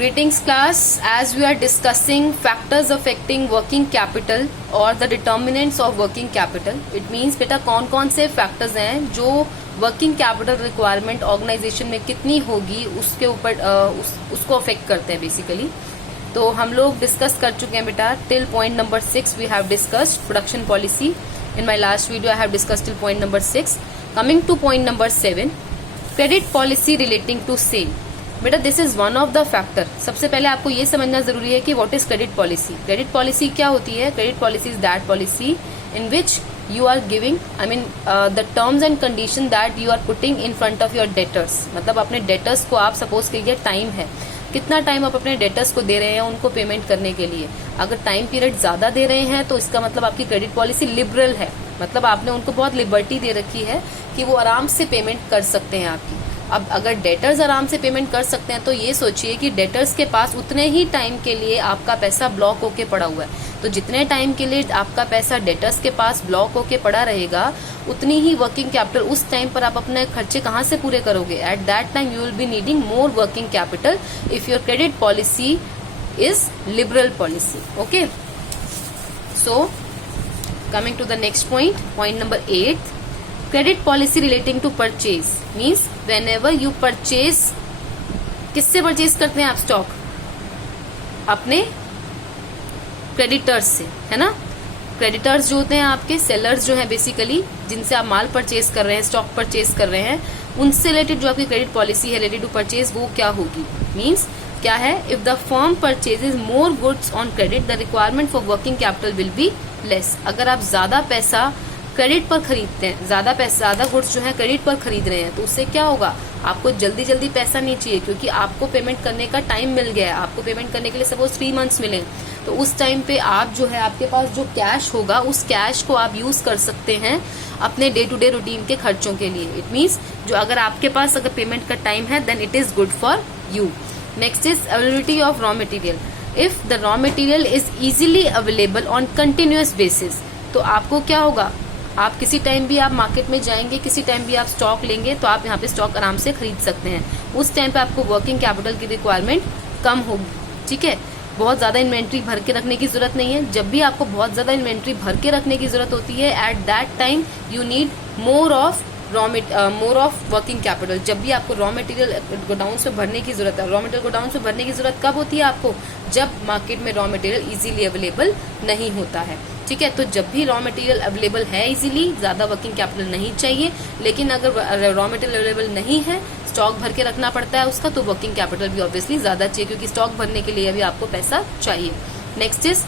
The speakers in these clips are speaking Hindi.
Greetings class, as we are discussing factors affecting working capital or the determinants of working capital, it means बेटा कौन कौन से factors हैं जो working capital requirement organization में कितनी होगी उसके ऊपर उसको affect करते हैं basically। तो हम लोग डिस्कस कर चुके हैं बेटा till point number 6 we have discussed production policy. In my last video I have discussed till point number 6. Coming to point number 7, credit policy relating to sale. बेटा this is one of the factor. सबसे पहले आपको ये समझना जरूरी है कि what is credit policy. Credit policy क्या होती है? Credit policy is that policy in which you are giving the terms and condition that you are putting in front of your debtors. मतलब अपने डेटर्स को आप सपोज कीजिए टाइम है, कितना टाइम आप अपने डेटर्स को दे रहे हैं उनको पेमेंट करने के लिए। अगर टाइम पीरियड ज्यादा दे रहे हैं तो इसका मतलब आपकी क्रेडिट पॉलिसी लिबरल है, मतलब आपने उनको बहुत लिबर्टी दे रखी है कि वो आराम से पेमेंट कर सकते हैं आपकी। अब अगर डेटर्स आराम से पेमेंट कर सकते हैं तो ये सोचिए कि डेटर्स के पास उतने ही टाइम के लिए आपका पैसा ब्लॉक होके पड़ा हुआ है। तो जितने टाइम के लिए आपका पैसा डेटर्स के पास ब्लॉक होके पड़ा रहेगा उतनी ही वर्किंग कैपिटल उस टाइम पर आप अपने खर्चे कहाँ से पूरे करोगे? At that time you will be needing more working capital if your credit policy is liberal policy. Okay, so coming to the next point number 8, credit policy relating to purchase means whenever you purchase, किससे परचेज करते हैं आप? स्टॉक अपने क्रेडिटर्स से, है ना। क्रेडिटर्स जो होते हैं आपके सेलर्स जो हैं बेसिकली, जिनसे आप माल परचेज कर रहे हैं, स्टॉक परचेज कर रहे हैं, उनसे रिलेटेड जो आपकी क्रेडिट पॉलिसी है रिलेटेड टू परचेज वो क्या होगी? मीन्स क्या है? If the firm purchases more goods on credit the requirement for working capital will be less. अगर आप ज्यादा पैसा क्रेडिट पर खरीदते हैं, ज्यादा गुड्स जो है क्रेडिट पर खरीद रहे हैं, तो उससे क्या होगा? आपको जल्दी जल्दी पैसा नहीं चाहिए क्योंकि आपको पेमेंट करने का टाइम मिल गया है। आपको पेमेंट करने के लिए सपोज 3 मंथ्स मिले, तो उस टाइम पे आप जो है आपके पास जो कैश होगा उस कैश को आप यूज कर सकते हैं अपने डे टू डे रूटीन के खर्चों के लिए। इट मीन्स जो अगर आपके पास अगर पेमेंट का टाइम है then it is good for you. Next is availability of raw material. If the raw material is easily available on continuous basis, तो आपको क्या होगा? आप किसी टाइम भी आप मार्केट में जाएंगे, किसी टाइम भी आप स्टॉक लेंगे तो आप यहाँ पे स्टॉक आराम से खरीद सकते हैं। उस टाइम पे आपको वर्किंग कैपिटल की रिक्वायरमेंट कम होगी, ठीक है। बहुत ज्यादा इन्वेंट्री भर के रखने की जरूरत नहीं है। जब भी आपको बहुत ज्यादा इन्वेंट्री भर के रखने की जरूरत होती है eight that time you need more of working capital. जब भी आपको रॉ मटेरियल गोडाउन्स में भरने की जरूरत है, रॉ मटेरियल गोडाउन्स में भरने की जरूरत कब होती है आपको? जब मार्केट में रॉ मटेरियल इजीली अवेलेबल नहीं होता है, ठीक है। तो जब भी रॉ मटेरियल अवेलेबल है इजीली, ज्यादा वर्किंग कैपिटल नहीं चाहिए। लेकिन अगर रॉ मटेरियल अवेलेबल नहीं है, स्टॉक भर के रखना पड़ता है उसका, तो वर्किंग कैपिटल भी ऑब्वियसली ज्यादा चाहिए क्योंकि स्टॉक भरने के लिए भी आपको पैसा चाहिए। Next is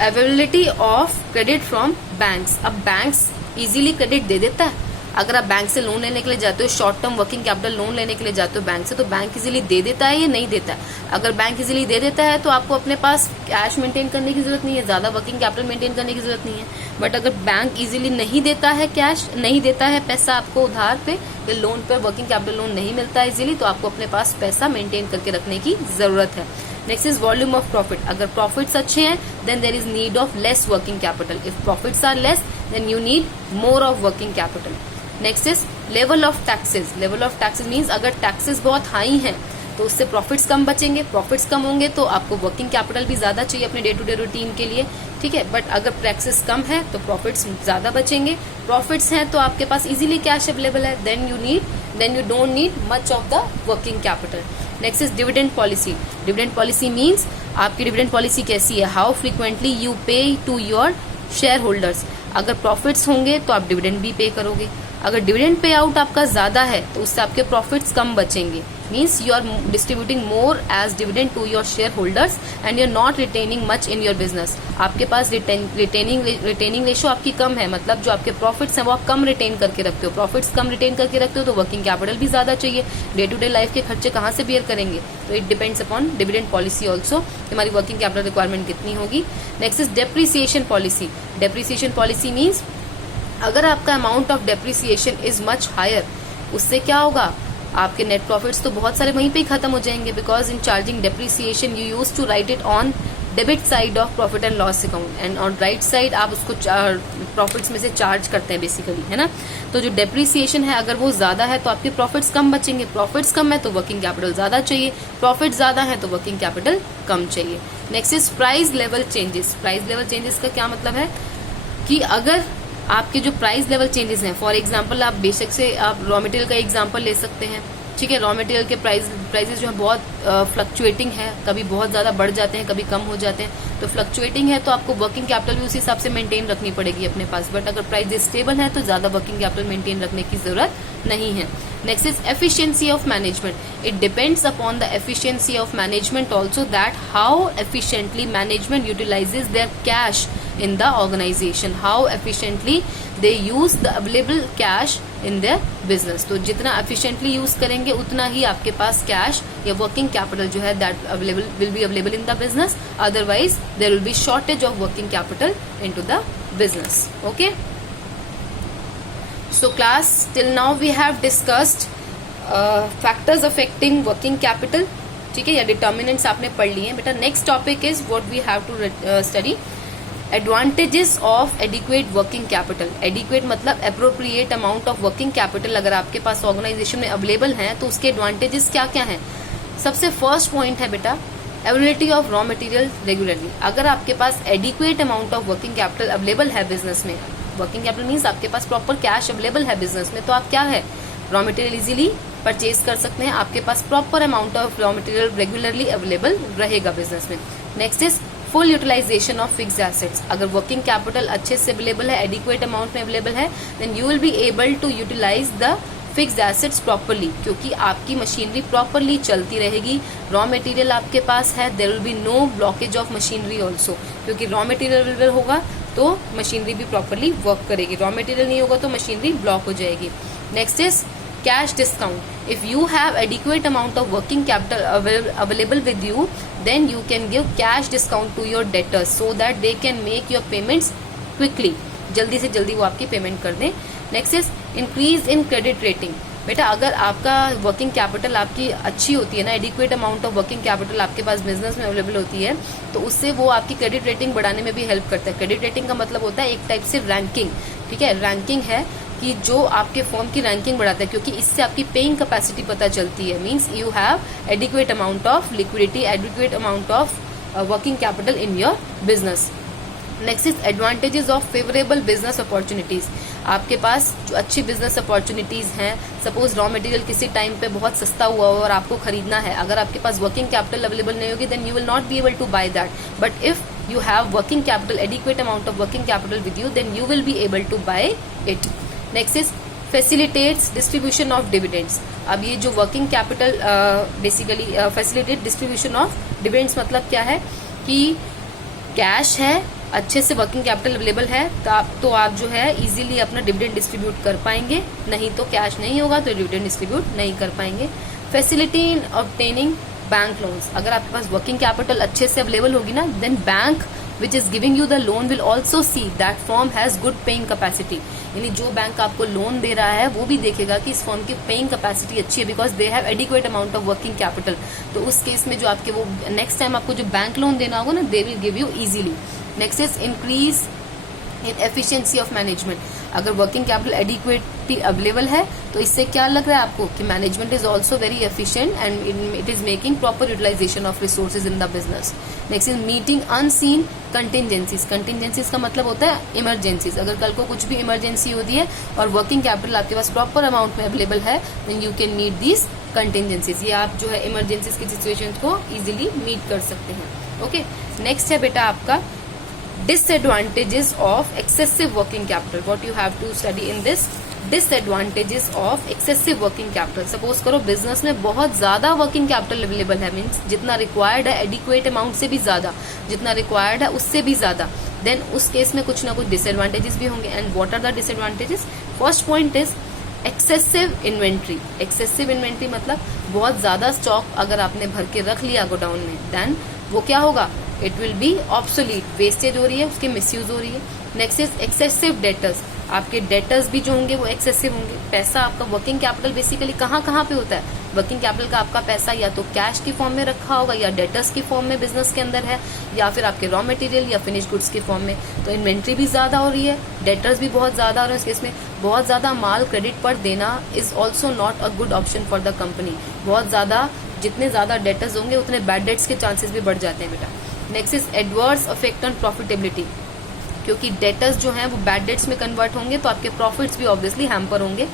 availability of credit from banks. अब बैंक्स इजीली क्रेडिट दे देता है। अगर आप बैंक से लोन लेने के लिए जाते हो, short term working capital loan लेने के लिए जाते हो बैंक से, तो बैंक इजीली दे देता है या नहीं देता है? अगर बैंक इजीली दे देता है तो आपको अपने पास कैश मेंटेन करने की जरूरत नहीं है, ज्यादा वर्किंग कैपिटल मेंटेन करने की जरूरत नहीं है। बट अगर बैंक इजीली नहीं देता है, कैश नहीं देता है, पैसा आपको उधार पे या लोन पे वर्किंग कैपिटल लोन नहीं मिलता है इजीली, तो आपको अपने पास पैसा मेंटेन करके रखने की जरूरत है। Next is volume of profit. अगर प्रॉफिट्स अच्छे हैं then there is need of less working capital. If profits are less then you need more of working capital. Next is level of taxes. Level of taxes means अगर टैक्सेस बहुत हाई हैं तो उससे प्रॉफिट्स कम बचेंगे, प्रॉफिट्स कम होंगे तो आपको वर्किंग कैपिटल भी ज्यादा चाहिए अपने डे टू डे रूटीन के लिए, ठीक है। बट अगर टैक्सेस कम है तो प्रॉफिट्स ज्यादा बचेंगे, प्रॉफिट्स हैं तो आपके पास इजीली कैश अवेलेबल है, then you don't need much of the working capital. Next is dividend policy. Dividend policy means आपकी डिविडेंड पॉलिसी कैसी है? How frequently you pay to your shareholders. अगर प्रॉफिट्स होंगे तो आप डिविडेंड भी पे करोगे। अगर डिविडेंड पे आउट आपका ज्यादा है तो उससे आपके प्रॉफिट्स कम बचेंगे। Means you are distributing more as dividend to your shareholders and you are not retaining much in your business. आपके पास रिटेनिंग रेशो आपकी कम है, मतलब जो आपके प्रॉफिट्स हैं वो आप कम रिटेन करके रखते हो। प्रॉफिट्स कम रिटेन करके रखते हो तो वर्किंग कैपिटल भी ज्यादा चाहिए। डे टू डे लाइफ के खर्चे कहाँ से बियर करेंगे? तो it depends upon dividend policy also, हमारी वर्किंग कैपिटल रिक्वायरमेंट कितनी होगी। Next is depreciation policy. Depreciation policy means अगर आपका amount of depreciation is much higher, उससे क्या होगा? आपके नेट प्रॉफिट्स तो बहुत सारे वहीं पे ही खत्म हो जाएंगे, because in charging depreciation you use to write it on debit side of profit and loss account, and on right side आप उसको प्रॉफिट्स में से चार्ज करते हैं बेसिकली, है ना। तो जो डेप्रिसिएशन है अगर वो ज्यादा है तो आपके प्रॉफिट्स कम बचेंगे, प्रॉफिट्स कम है तो वर्किंग कैपिटल ज्यादा चाहिए, प्रॉफिट ज्यादा है तो वर्किंग कैपिटल कम चाहिए। Next is price level changes. Price level changes का क्या मतलब है कि अगर आपके जो प्राइस लेवल चेंजेस हैं, फॉर एग्जांपल आप बेशक से आप रॉ मटेरियल का एग्जांपल ले सकते हैं, ठीक है। रॉ मटेरियल के प्राइसेस जो है बहुत फ्लक्चुएटिंग है, कभी बहुत ज्यादा बढ़ जाते हैं, कभी कम हो जाते हैं। तो फ्लक्चुएटिंग है तो आपको वर्किंग कैपिटल भी उसी हिसाब से मेंटेन रखनी पड़ेगी अपने पास, बट अगर प्राइस स्टेबल है तो ज्यादा वर्किंग कैपिटल मेंटेन रखने की जरूरत नहीं है। Next is efficiency of management. It depends upon the efficiency of management also, that how efficiently management utilises their cash in the organization, how efficiently they use the available cash in their business। तो जितना efficiently use करेंगे उतना ही आपके पास कैश या working capital जो है that available will be available in the business, otherwise there will be shortage of working capital into the business। Okay, so class till now we have discussed factors affecting working capital, ठीक है, या determinants आपने पढ़ लिए हैं बेटा। next topic is what we have to study advantages of adequate working capital. Adequate मतलब appropriate amount of working capital अगर आपके पास ऑर्गेनाइजेशन में अवेलेबल है तो उसके एडवांटेजेस क्या क्या हैं। सबसे फर्स्ट पॉइंट है बेटा availability of raw material regularly. अगर आपके पास adequate amount of working capital available है बिजनेस में, वर्किंग कैपिटल मीन्स आपके पास प्रॉपर कैश अवेलेबल है बिजनेस में, तो आप क्या है रॉ मटेरियल इजीली परचेज कर सकते हैं, आपके पास proper amount of raw material regularly available रहेगा बिजनेस में। Next is full utilisation of fixed assets. अगर वर्किंग कैपिटल अच्छे से अवेलेबल है, एडिक्वेट अमाउंट में अवेलेबल है, then you will be able to utilize the fixed assets properly, क्योंकि आपकी मशीनरी प्रॉपरली चलती रहेगी। रॉ मटेरियल आपके पास है, there will be no blockage of machinery also, क्योंकि रॉ मटेरियल अवेलेबल होगा तो मशीनरी भी प्रॉपरली वर्क करेगी, रॉ मटेरियल नहीं होगा तो मशीनरी ब्लॉक हो जाएगी। Next is cash discount. If you have adequate amount of working capital available with you, then you can give cash discount to your debtors so that they can make your payments quickly. जल्दी से जल्दी वो आपकी पेमेंट कर दें। Next is increase in credit rating. बेटा अगर आपका वर्किंग कैपिटल आपकी अच्छी होती है ना, adequate amount of working capital आपके पास बिजनेस में अवेलेबल होती है, तो उससे वो आपकी क्रेडिट रेटिंग बढ़ाने में भी हेल्प करता है। क्रेडिट रेटिंग का मतलब होता है एक टाइप से रैंकिंग, ठीक है। रैंकिंग है कि जो आपके फर्म की रैंकिंग बढ़ाता है, क्योंकि इससे आपकी पेइंग कैपेसिटी पता चलती है। Means you have adequate amount of liquidity, adequate amount of working capital in your business. Next is advantages of favourable business opportunities. आपके पास जो अच्छी बिजनेस अपॉर्चुनिटीज हैं, सपोज रॉ मटेरियल किसी टाइम पे बहुत सस्ता हुआ हो और आपको खरीदना है, अगर आपके पास वर्किंग कैपिटल अवेलेबल नहीं होगी then you will not be able to buy that, but if you have working capital, adequate amount of working capital with you, then you will be able to buy it. Next is facilitates distribution of dividends. अब ये जो working capital basically facilitate distribution of dividends मतलब क्या है कि कैश है, अच्छे से वर्किंग कैपिटल अवेलेबल है तो आप जो है इजीली अपना डिविडेंड डिस्ट्रीब्यूट कर पाएंगे, नहीं तो कैश नहीं होगा तो डिविडेंड डिस्ट्रीब्यूट नहीं कर पाएंगे। Facility in obtaining bank loans. अगर आपके पास वर्किंग कैपिटल अच्छे से अवेलेबल होगी ना, then bank which is giving you the loan will also see that firm has good paying capacity. यानी जो बैंक आपको लोन दे रहा है वो भी देखेगा कि इस फर्म की पेइंग कैपेसिटी अच्छी है, because they have adequate amount of working capital. तो उस केस में जो आपके वो नेक्स्ट टाइम आपको जो बैंक लोन देना होगा ना, they will give you easily. Next is increase in efficiency of management. अगर वर्किंग कैपिटल एडिक्वेटली अवेलेबल है तो इससे क्या लग रहा है आपको कि management is also very efficient and it is making proper utilisation of resources in the business. Next is meeting unseen contingencies. Contingencies का मतलब होता है इमरजेंसीज। अगर कल को कुछ भी इमरजेंसी होती है और वर्किंग कैपिटल आपके पास प्रॉपर अमाउंट में अवेलेबल है, then you can meet these contingencies. ये आप जो है इमरजेंसीज की सिचुएशन को इजिली मीट कर सकते हैं। ओके, नेक्स्ट है बेटा आपका disadvantages of excessive working capital. What you have to study in this, disadvantages of excessive working capital. Suppose करो बिजनेस में बहुत ज्यादा वर्किंग कैपिटल अवेलेबल है, मीन्स जितना रिक्वायर्ड है एडिक्वेट अमाउंट से भी ज्यादा, जितना रिक्वायर्ड है उससे भी ज्यादा, देन उस केस में कुछ ना कुछ डिसएडवांटेजेस भी होंगे। And what are the disadvantages? First point is excessive inventory. Excessive inventory मतलब बहुत ज्यादा स्टॉक अगर आपने भर के रख लिया गोडाउन में, देन वो क्या होगा, it will be obsolete, wastage हो रही है, उसकी मिसयूज हो रही है। Next is excessive debtors. आपके डेटर्स भी जो होंगे वो एक्सेसिव होंगे। पैसा आपका वर्किंग कैपिटल बेसिकली कहाँ कहाँ पे होता है, वर्किंग कैपिटल का आपका पैसा या तो कैश की फॉर्म में रखा होगा या डेटर्स की फॉर्म में बिजनेस के अंदर है, या फिर आपके रॉ मटेरियल या फिनिश गुड्स की फॉर्म में। तो इन्वेंट्री भी ज्यादा हो रही है, डेटर्स भी बहुत ज्यादा हो रहे हैं, इस केस में बहुत ज्यादा माल क्रेडिट पर देना is also not a good option for the company. बहुत ज्यादा, जितने ज्यादा डेटर्स होंगे उतने बैड डेट्स के चांसेस भी बढ़ जाते हैं बेटा। Next is adverse affect on profitability, क्योंकि डेटर्स जो हैं वो बैड डेट्स में कन्वर्ट होंगे तो आपके प्रॉफिट्स भी ऑब्वियसली हैम्पर होंगे।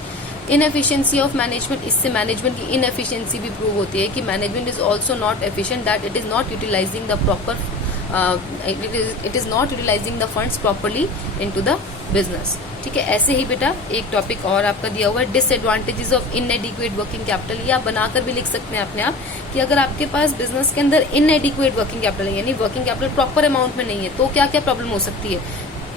इनएफिशिएंसी ऑफ मैनेजमेंट, इससे मैनेजमेंट की इनएफिशिएंसी भी प्रूव होती है कि management is also not efficient, that it is not utilising the proper it is not utilising the funds properly into the business. ठीक है, ऐसे ही बेटा एक टॉपिक और आपका दिया हुआ है, डिसएडवांटेजेस ऑफ इनएडिक्वेट वर्किंग कैपिटल। ये आप बनाकर भी लिख सकते हैं अपने आप कि अगर आपके पास बिजनेस के अंदर इनएडिक्वेट वर्किंग कैपिटल है, यानी वर्किंग कैपिटल प्रॉपर अमाउंट में नहीं है, तो क्या क्या प्रॉब्लम हो सकती है।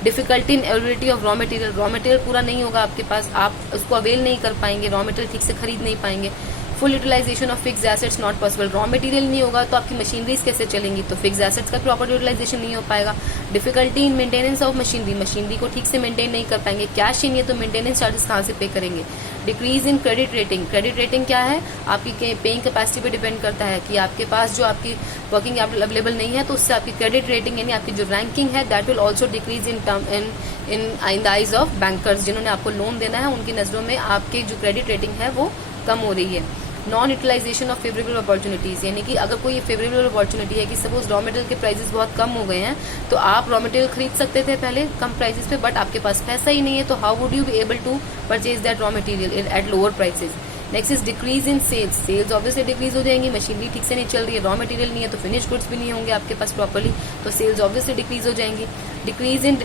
Difficulty in availability of raw material, raw material पूरा नहीं होगा आपके पास, आप उसको अवेल नहीं कर पाएंगे, रॉ मटेरियल ठीक से खरीद नहीं पाएंगे। Full utilisation of fix assets not possible, raw material नहीं होगा तो आपकी मशीनरीज कैसे चलेंगी, तो फिक्स एसेट्स का प्रॉपर यूटिलाइजेशन नहीं हो पाएगा। Difficulty in maintenance of machinery, machinery को ठीक से मेंटेन नहीं कर पाएंगे, कैश ही नहीं है तो मेंटेनेंस चार्जेस कहाँ से पे करेंगे। Decrease in credit rating, credit rating क्या है, आपकी पेइंग कैपेसिटी पे डिपेंड करता है कि आपके पास जो आपकी वर्किंग कैपिटल अवेलेबल नहीं है तो उससे आपकी क्रेडिट रेटिंग यानी आपकी जो रैंकिंग है that will also decrease in the eyes of bankers, जिन्होंने आपको लोन देना है उनकी नजरों में आपकी जो क्रेडिट रेटिंग है वो कम हो रही है। Non utilisation of favourable opportunities, यानी कि अगर कोई फेवरेबल अपॉर्चुनिटी है कि सपोज रॉ मटेरियल के प्राइसेस बहुत कम हो गए हैं तो आप रॉ मटेरियल खरीद सकते थे पहले कम प्राइसेस पे, बट आपके पास पैसा ही नहीं है, तो how would you be able to purchase that raw material at lower prices. Next is decrease in sales, sales obviously decrease हो जाएंगी, मशीनरी ठीक से नहीं चल रही है, रॉ मटेरियल नहीं है तो फिनिश गुड्स भी नहीं होंगे आपके पास प्रॉपर्ली, तो सेल्स ऑब्वियसली डिक्रीज हो जाएंगी। Decrease in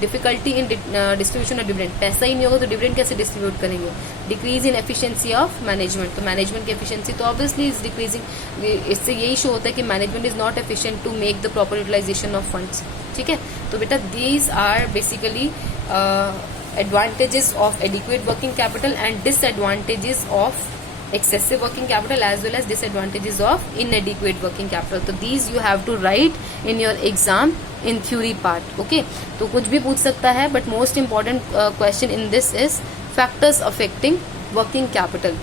difficulty in distribution of dividend, पैसा ही नहीं होगा तो डिविडेंड कैसे डिस्ट्रीब्यूट करेंगे। Decrease in efficiency of management, तो मैनेजमेंट की एफिशिएंसी तो ऑब्वियसली इज डिक्रीजिंग, इससे यही शो होता है कि management is not efficient to make the proper utilisation of funds. ठीक है, तो बेटा these are basically advantages of adequate working capital and disadvantages of excessive working capital as well as disadvantages of inadequate working capital. So these you have to write in your exam in theory part. Okay, तो कुछ भी पूछ सकता है, but most important question in this is factors affecting working capital.